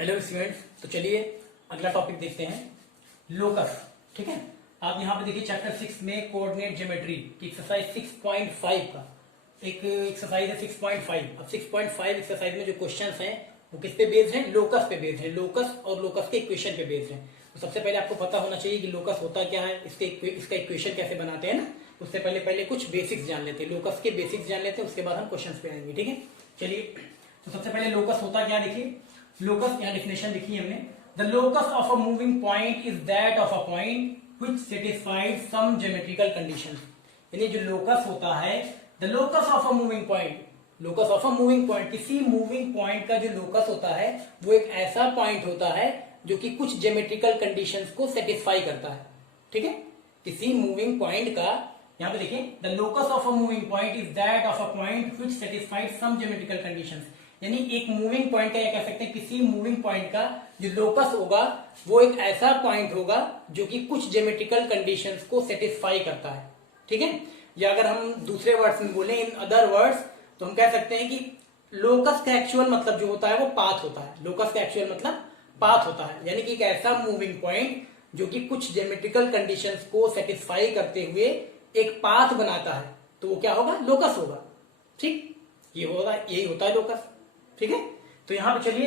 Hello students, तो चलिए अगला टॉपिक देखते हैं, लोकस। ठीक है, आप यहाँ पे देखिए चैप्टर 6 में कोऑर्डिनेट ज्योमेट्री की एक्सरसाइज 6.5 का एक एक्सरसाइज है 6.5। अब 6.5 एक्सरसाइज में जो क्वेश्चंस हैं वो किस पे बेस्ड हैं? लोकस पे बेस्ड है। लोकस और लोकस के इक्वेशन पे बेस्ड है। तो सबसे पहले आपको पता होना चाहिए कि लोकस होता क्या है, इसका इक्वेशन कैसे बनाते हैं ना। उससे पहले कुछ बेसिक्स जान लेते हैं, लोकस के बेसिक्स जान लेते हैं, उसके बाद हम क्वेश्चन पे आएंगे। ठीक है, चलिए। तो सबसे पहले लोकस होता क्या, देखिए लोकस यहाँ डेफिनेशन लिखी है हमने। The locus of a moving point is that of a point which satisfied some geometrical condition. यानी जो लोकस होता है, the locus of a moving point, locus of a moving point, किसी मूविंग पॉइंट का जो लोकस होता है वो एक ऐसा पॉइंट होता है जो कि कुछ ज्योमेट्रिकल कंडीशंस को सेटिस्फाई करता है। ठीक है, किसी मूविंग पॉइंट का, यहां पे देखिए the locus of a moving point is that of a point which satisfied some geometrical conditions. यानी एक मूविंग पॉइंट का, या कह सकते हैं किसी मूविंग पॉइंट का जो लोकस होगा वो एक ऐसा पॉइंट होगा जो कि कुछ ज्योमेट्रिकल कंडीशंस को सेटिस्फाई करता है। ठीक है, या अगर हम दूसरे वर्ड्स में बोले, इन अदर वर्ड्स, तो हम कह सकते हैं कि लोकस का एक्चुअल मतलब जो होता है वो पाथ होता है। लोकस का एक्चुअल मतलब पाथ होता है, यानी कि एक ऐसा मूविंग पॉइंट जो कि कुछ ज्योमेट्रिकल कंडीशंस को सेटिस्फाई करते हुए एक पाथ बनाता है, तो वो क्या होगा? लोकस होगा। ठीक, ये होगा, यही होता है लोकस। ठीक है, तो यहां पे चलिए,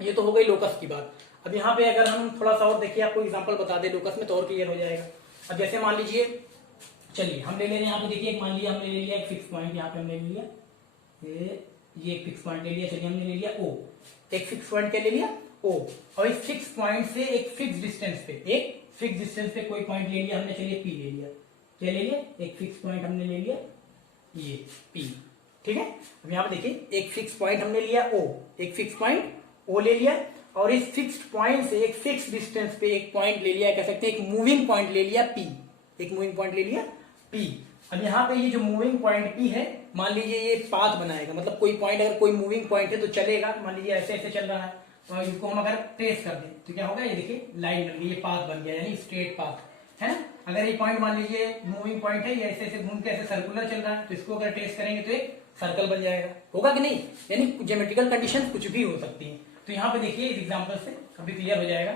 ये तो हो गई लोकस की बात। अब यहाँ पे अगर हम थोड़ा सा और देखिए, आपको एग्जांपल बता दे लोकस में तो और क्लियर हो जाएगा। अब जैसे मान लीजिए, चलिए हम ले लेंगे यहाँ पे, देखिए मान लिया हमने ले लिया एक फिक्स पॉइंट, यहाँ पे हमने ले लिया ये एक फिक्स पॉइंट ले लिया। चलिए हमने ले लिया ओ, एक फिक्स पॉइंट क्या ले लिया? ओ। और इस फिक्स पॉइंट से एक फिक्स डिस्टेंस पे कोई पॉइंट ले लिया हमने, चलिए पी ले लिया। क्या ले लिया? एक फिक्स पॉइंट हमने ले लिया, ये पी। ठीक है, अब यहाँ पे देखिए एक फिक्स पॉइंट हमने लिया ओ, एक फिक्स पॉइंट ओ ले लिया, और इस फिक्स्ड पॉइंट से एक फिक्स डिस्टेंस पे एक पॉइंट ले लिया, कह सकते हैं एक मूविंग पॉइंट ले लिया पी, एक मूविंग पॉइंट ले लिया पी। अब यहाँ पे ये जो मूविंग पॉइंट पी है, मान लीजिए ये पाथ बनाएगा, मतलब कोई पॉइंट, अगर कोई मूविंग पॉइंट है तो चलेगा। मान लीजिए ऐसे ऐसे चल रहा है, तो इसको हम अगर ट्रेस कर दें तो क्या होगा? ये देखिए लाइन बन गई, ये पाथ बन गया, यानी स्ट्रेट पाथ है ना। अगर ये पॉइंट मान लीजिए मूविंग पॉइंट है, ये ऐसे ऐसे घूम के ऐसे सर्कुलर चल रहा है, तो इसको अगर ट्रेस करेंगे तो एक सर्कल बन जाएगा, होगा कि नहीं? यानी ज्योमेट्रिकल कंडीशन कुछ भी हो सकती है। तो यहाँ पे देखिए इस एग्जांपल से अभी क्लियर हो जाएगा।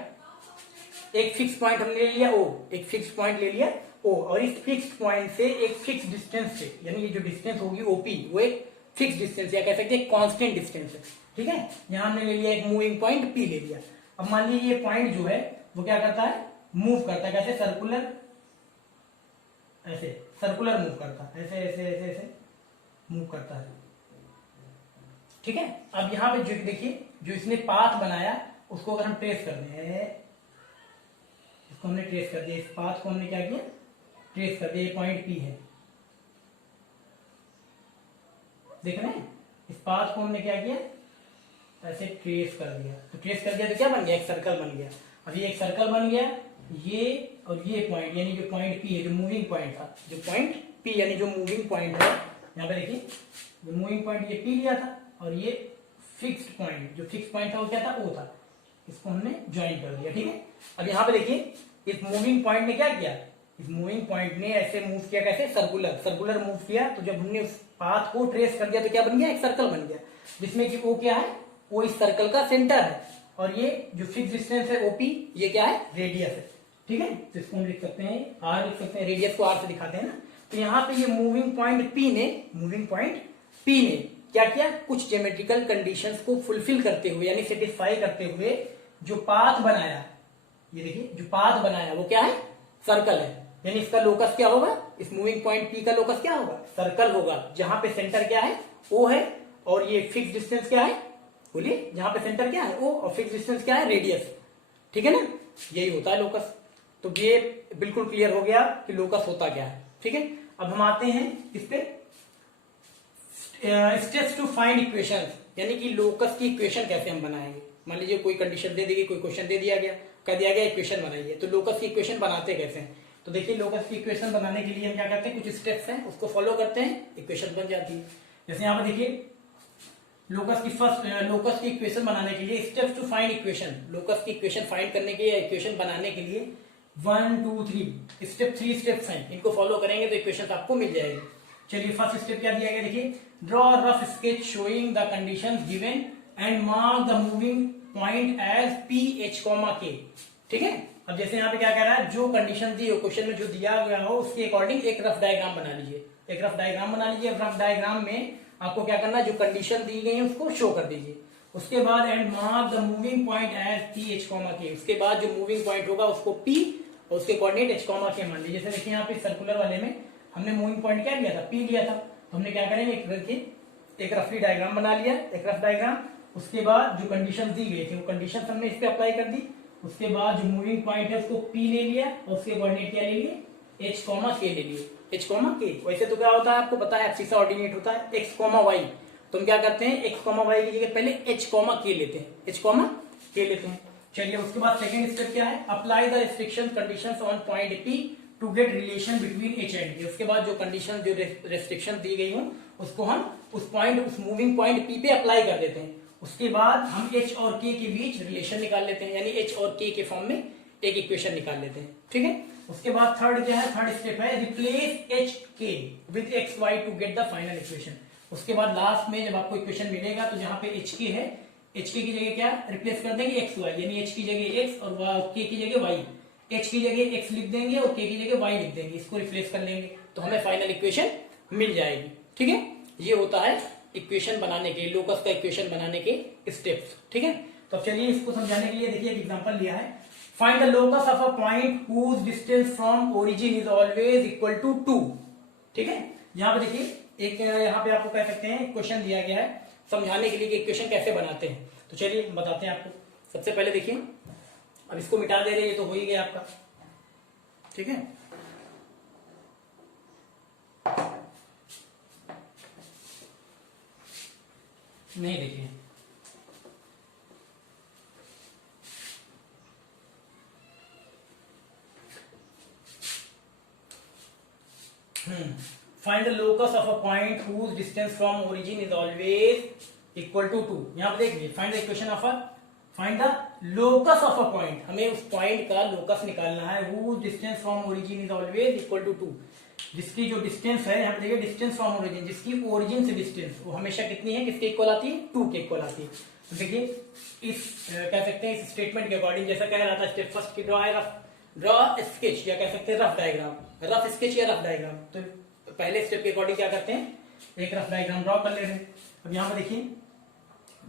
एक फिक्स पॉइंट हमने ले लिया ओ, एक फिक्स पॉइंट ले लिया ओ, और इस फिक्स पॉइंट से एक फिक्स डिस्टेंस से, यानी ये जो डिस्टेंस होगी ओपी, वो एक फिक्स डिस्टेंस, या कह सकते हैं कांस्टेंट डिस्टेंस है। ठीक है, यहां हमने ले लिया एक मूविंग पॉइंट पी ले लिया। अब मान लीजिए ये पॉइंट जो है वो क्या करता है? मूव करता है, कैसे? सर्कुलर, ऐसे सर्कुलर मूव करता है, ऐसे ऐसे ऐसे ऐसे मूव करता है। ठीक है, अब यहां पे जो देखिए जो इसने पाथ बनाया उसको अगर हम ट्रेस कर दें, इसको हमने ट्रेस कर दिया, इस पाथ को हमने क्या किया? ट्रेस कर दिया। ये पॉइंट पी है, देख रहे हैं? इस पाथ को हमने क्या किया? ऐसे ट्रेस कर दिया। तो ट्रेस कर दिया तो क्या बन गया? एक सर्कल बन गया। अब ये एक सर्कल बन गया, ये और ये पॉइंट, यानी जो पॉइंट पी है, जो मूविंग पॉइंट था, जो पॉइंट पी यानी जो मूविंग पॉइंट है, यहाँ पे देखिए जो मूविंग पॉइंट ये पी लिया था, और ये फिक्स्ड पॉइंट, जो फिक्स पॉइंट था वो क्या था? ओ था। इसको हमने ज्वाइन कर दिया। ठीक है, अब यहाँ पे देखिए इस मूविंग पॉइंट ने क्या किया? इस मूविंग पॉइंट ने ऐसे मूव किया, कैसे? सर्कुलर, सर्कुलर मूव किया। तो जब हमने उस पाथ को ट्रेस कर दिया तो क्या बन गया? एक सर्कल बन गया, जिसमें कि ओ क्या है? वो इस सर्कल का सेंटर है, और ये जो फिक्स डिस्टेंस है ओपी, ये क्या है? रेडियस है। ठीक है, तो इसको हम लिख सकते हैं आर, लिख सकते हैं, रेडियस को आर से दिखाते हैं ना। तो यहाँ पे ये मूविंग पॉइंट पी ने क्या किया? कुछ ज्योमेट्रिकल कंडीशंस को फुलफिल करते हुए, यानी सेटिस्फाई करते हुए जो पाथ बनाया, ये देखिए जो पाथ बनाया वो क्या है? सर्कल है। यानी इसका लोकस क्या होगा? इस मूविंग पॉइंट पी का लोकस क्या होगा? सर्कल होगा, जहां पे सेंटर क्या है? ओ है, और ये फिक्स डिस्टेंस क्या है? बोलिए, जहां पे सेंटर क्या है? ओ, और फिक्स डिस्टेंस क्या है? रेडियस। ठीक है ना, यही होता है लोकस। तो ये बिल्कुल क्लियर हो गया कि लोकस होता क्या है। ठीक है, अब हम आते हैं इस पे स्टेप्स टू फाइंड इक्वेशन, यानी कि लोकस की इक्वेशन कैसे हम बनाएंगे। मान लीजिए कोई कंडीशन दे दी गई, कोई क्वेश्चन दे दिया गया, कह दिया गया इक्वेशन बनाइए, तो लोकस की इक्वेशन बनाते कैसे हैं? तो देखिए लोकस की इक्वेशन बनाने के लिए हम क्या करते हैं? कुछ स्टेप्स हैं, उसको फॉलो करते हैं, इक्वेशन बन जाती है। जैसे यहाँ पे देखिए लोकस की इक्वेशन बनाने के लिए steps to find equation, locus की इक्वेशन फाइंड करने के लिए, इक्वेशन बनाने के लिए 1 2 3 स्टेप, 3 स्टेप्स हैं, इनको फॉलो करेंगे तो इक्वेशन आपको मिल जाएगी। चलिए फर्स्ट स्टेप क्या दिया गया? देखिए draw rough sketch showing the conditions given and mark the moving point as P H comma K. ठीक है, अब जैसे यहाँ पे क्या कह रहा है, जो कंडीशन दी हो क्वेश्चन में, जो दिया गया हो उसके अकॉर्डिंग एक रफ डायग्राम बना लीजिए। एक रफ डायग्राम बना लीजिए। रफ डायग्राम में आपको क्या करना है, जो कंडीशन दी गई है उसको शो कर दीजिए। उसके बाद and mark the moving point as P H comma K. उसके बाद जो मूविंग पॉइंट होगा उसको पी और उसके कोऑर्डिनेट एच कॉमा के मान लीजिए। जैसे देखिए यहाँ पे सर्कुलर वाले में हमने मूविंग पॉइंट क्या लिया था, पी लिया था। तो हमने क्या करेंगे, एक रफली डायग्राम बना लिया, एक रफ डायग्राम। उसके बाद जो कंडीशन दी गई थी वो कंडीशन हमने इस पे अप्लाई कर दी। उसके बाद जो मूविंग पॉइंट है उसको पी ले लिया और उसके कोऑर्डिनेट क्या ले लिए, एच कॉमा के ले लिए। एच कॉमा के वैसे तो क्या होता है आपको पता है, एब्सिसा ऑर्डिनेट होता है एक्स कॉमा वाई। तो हम क्या करते हैं, एक्स कॉमा वाई की जगह पहले एच कॉमा के लेते हैं, एच कॉमा के लेते हैं। चलिए उसके बाद सेकंड स्टेप क्या है, apply the restriction conditions on point P to get relation between H and K. उसके बाद जो कंडीशन, जो रेस्ट्रिक्शन दी गई हो उसको हम उस पॉइंट, उस मूविंग पॉइंट पी पे अप्लाई कर देते हैं। उसके बाद हम एच और के के बीच रिलेशन निकाल लेते हैं, यानी एच और के फॉर्म में एक इक्वेशन निकाल लेते हैं। ठीक है, उसके बाद थर्ड क्या है, थर्ड स्टेप है replace H K with X Y to get the final equation. उसके बाद लास्ट में जब आपको इक्वेशन मिलेगा तो जहां पे एच के है, एच के की जगह क्या रिप्लेस कर देंगे, एक्स वाई, यानी एच की जगह एक्स और के की जगह वाई। एच की जगह एक्स लिख देंगे और के की जगह वाई लिख देंगे, इसको रिप्लेस कर लेंगे तो हमें फाइनल इक्वेशन मिल जाएगी। ठीक है, ये होता है इक्वेशन बनाने के, लोकस का इक्वेशन बनाने के स्टेप्स। ठीक है, तो चलिए इसको समझाने के लिए देखिए एक एग्जांपल लिया है। Find the locus of a point whose distance from origin is always equal to 2। ठीक है, यहाँ पे देखिए एक, यहाँ पे आपको कह सकते हैं क्वेश्चन दिया गया है समझाने के लिए कि इक्वेशन कैसे बनाते हैं। तो चलिए बताते हैं आपको। सबसे पहले देखिए, अब इसको मिटा दे रहे हैं, ये तो हो ही गया आपका। ठीक है, नहीं देखिए find the locus of a point whose distance from origin is always equal to 2। यहां पर देखिए find the equation of a, find the locus of a point, हमें उस पॉइंट का लोकस निकालना है। Whose distance from origin is always equal to 2, जिसकी जो डिस्टेंस है, यहाँ पे देखिए डिस्टेंस फ्रॉम ओरिजिन, जिसकी ओरिजिन से डिस्टेंस वो हमेशा कितनी है, किसके इक्वल आती है, 2 के इक्वल आती है। तो देखिए इस कह सकते हैं इस स्टेटमेंट के अकॉर्डिंग, जैसा कह रहा था स्टेप फर्स्ट की ड्रॉ स्केच, या कह सकते हैं रफ डायग्राम, रफ स्केच या रफ डायग्राम। तो पहले स्टेप के अकॉर्डिंग क्या करते हैं, एक रफ डायग्राम ड्रॉ कर ले रहे हैं। अब यहाँ पे देखिए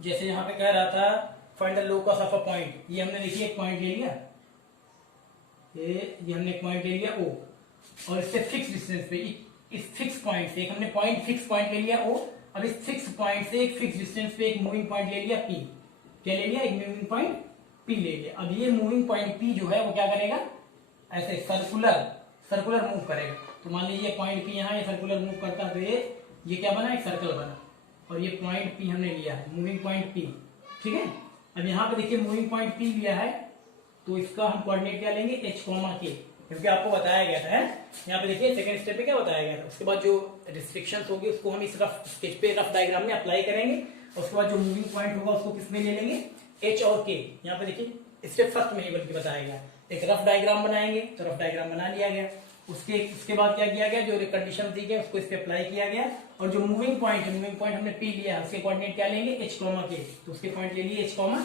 जैसे यहाँ पे कह रहा था find the locus of a point, ये हमने देखिए एक पॉइंट ले लिया, ये हमने एक पॉइंट ले लिया ओ, और इससे फिक्स डिस्टेंस पे, इस फिक्स पॉइंट से एक हमने पॉइंट फिक्स पॉइंट ले लिया ओ, अब इस फिक्स पॉइंट से एक फिक्स डिस्टेंस पे एक मूविंग पॉइंट ले लिया पी। क्या ले लिया, एक मूविंग पॉइंट पी ले लिया। अब ये मूविंग पॉइंट पी जो है वो क्या करेगा, ऐसे सर्कुलर मूव करेगा। तो मान लीजिए पॉइंट पी यहाँ, ये सर्कुलर मूव करता है तो ये क्या बना, एक सर्कल बना, और ये पॉइंट पी हमने लिया है, मूविंग पॉइंट पी। ठीक है, अब यहाँ पे देखिए मूविंग पॉइंट पी लिया है तो इसका हम कोऑर्डिनेट क्या लेंगे, एच कॉमा के, क्योंकि आपको बताया गया था। यहाँ पे देखिए सेकंड स्टेप पे क्या बताया गया था। उसके बाद जो रिस्ट्रिक्शंस होगी उसको हम इस रफ स्केच पे, रफ डायग्राम में अप्लाई करेंगे। और उसके बाद जो मूविंग पॉइंट होगा उसको किसमें ले लेंगे, एच और के। यहाँ पे देखिए स्टेप फर्स्ट में ही बल्कि बताया गया, एक रफ डायग्राम बनाएंगे, तो रफ डायग्राम बना लिया गया। उसके बाद क्या किया गया, जो कंडीशन दी गई उसको इस पे अप्लाई किया गया, और जो मूविंग पॉइंट है, मूविंग पॉइंट हमने पी लिया, उसके कोऑर्डिनेट क्या लेंगे, एच कॉमा के, तो उसके पॉइंट ले लिए एच कॉमा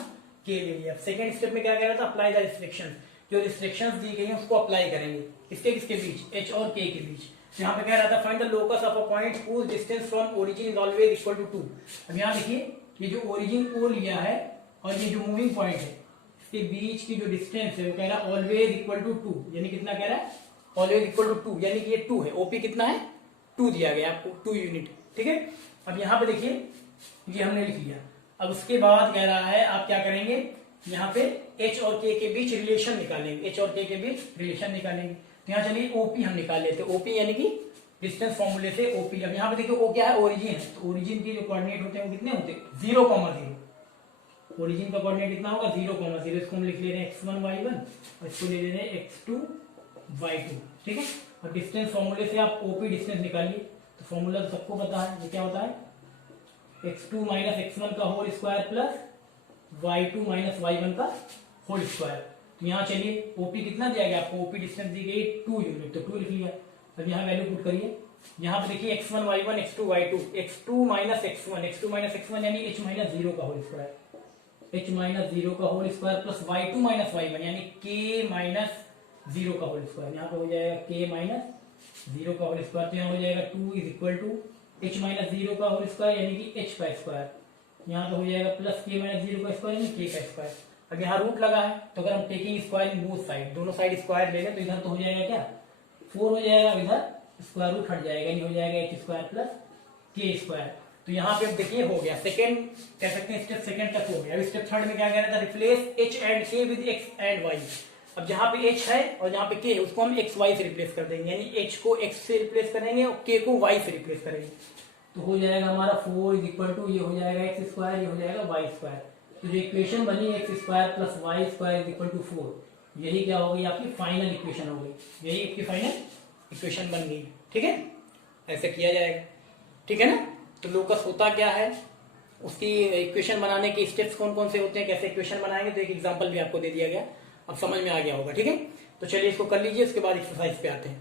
के ले लिया। सेकंड स्टेप में क्या कह रहा था, अप्लाई द रिस्ट्रिक्शंस, जो रिस्ट्रिक्शंस दी गई हैं उसको अप्लाई करेंगे, किसके बीच, एच और के के बीच। यहाँ पे कह रहा था find the locus of a point whose distance from origin is always equal to 2। अब यहाँ देखिए ये जो ओरिजिन ओ लिया है और ये जो मूविंग पॉइंट है, इसके बीच की जो डिस्टेंस है वो कह रहा है ऑलवेज इक्वल टू 2, यानी कितना कह रहा है, ऑलवेज इक्वल टू 2, यानी कि ये 2 है। ओपी कितना है, 2 दिया गया आपको, 2 यूनिट। ठीक है, अब यहाँ पे देखिए ये हमने लिख लिया। अब उसके बाद कह रहा है आप क्या करेंगे, यहाँ पे एच और के बीच रिलेशन निकालेंगे, एच और के बीच रिलेशन निकालेंगे। तो यहाँ चलिए ओपी हम निकाल लेते हैं, ओपी यानी कि डिस्टेंस फॉर्मूले से ओपी। अब यहाँ पे देखिए ओ क्या है, ओरिजिन है, तो ओरिजिन के जो कोऑर्डिनेट होते हैं वो कितने होते हैं, 0,0। ओरिजिन का कोऑर्डिनेट कितना होगा, 0,0। इसको हम लिख ले रहे हैं x1 y1 और इसको ले ले रहे हैं x2 y2। ठीक है, और डिस्टेंस फॉर्मूले से आप ओपी डिस्टेंस निकालिए, तो फॉर्मूला तो सबको पता है, ये क्या होता है, x2 माइनस x1 का whole square plus y2 minus y1 का होल स्क्वायर। तो यहाँ चलिए ओपी कितना दिया गया आपको, ओपी डिस्टेंस दी गई 2 यूनिट, तो 2 लिख लिया। अब यहाँ वैल्यू पुट करिए, यहाँ पे देखिए x1 y1 x2 y2, x2 minus x1 यानी h माइनस 0 का whole square, h minus zero का whole square plus y2 minus y1 यानी k माइनस जीरो का होल स्क्वायर। यहाँ पे हो जाएगा k माइनस जीरो का होल स्क्वायर, तो यहाँ हो जाएगा 2 is equal to h minus zero का होल स्क्वायर यानी कि h का स्क्वायर। यहाँ पे हो जाएगा प्लस k माइनस जीरो का स्क्वायर यानी k का स्क्वायर। अब यहाँ रूट लगा है तो अगर हम taking square in both side, दोनों साइड स्क्वायर ले लें तो इधर तो हो जाएगा क्या 4 हो जाएगा, इधर स्क्वायर रूट हट जाएगा यानी हो जाएगा h square plus k square. तो यहाँ पे अब देखिए हो गया सेकेंड, कह सकते हैं स्टेप सेकेंड तक हो गया। अब स्टेप थर्ड में क्या कह रहा था, replace h and k with x and y। अब जहाँ पे h है और जहाँ पे k है उसको हम x y से रिप्लेस कर देंगे, यानी h को x से रिप्लेस करेंगे और k को y से रिप्लेस करेंगे। तो हो जाएगा हमारा 4 इज इक्वल टू, ये हो जाएगा x स्क्वायर, ये हो जाएगा y स्क्वायर। तो जो इक्वेशन बनी x square plus y square is equal to 4, यही क्या हो गई आपकी फाइनल इक्वेशन हो गई, यही आपकी फाइनल इक्वेशन बन गई। ठीक है, ऐसे किया जाएगा। ठीक है ना। तो लोकस होता क्या है, उसकी इक्वेशन बनाने के स्टेप्स कौन कौन से होते हैं, कैसे इक्वेशन बनाएंगे, तो एक एग्जांपल भी आपको दे दिया गया, अब समझ में आ गया होगा। ठीक है, तो चलिए इसको कर लीजिए, उसके बाद एक्सरसाइज पे आते हैं।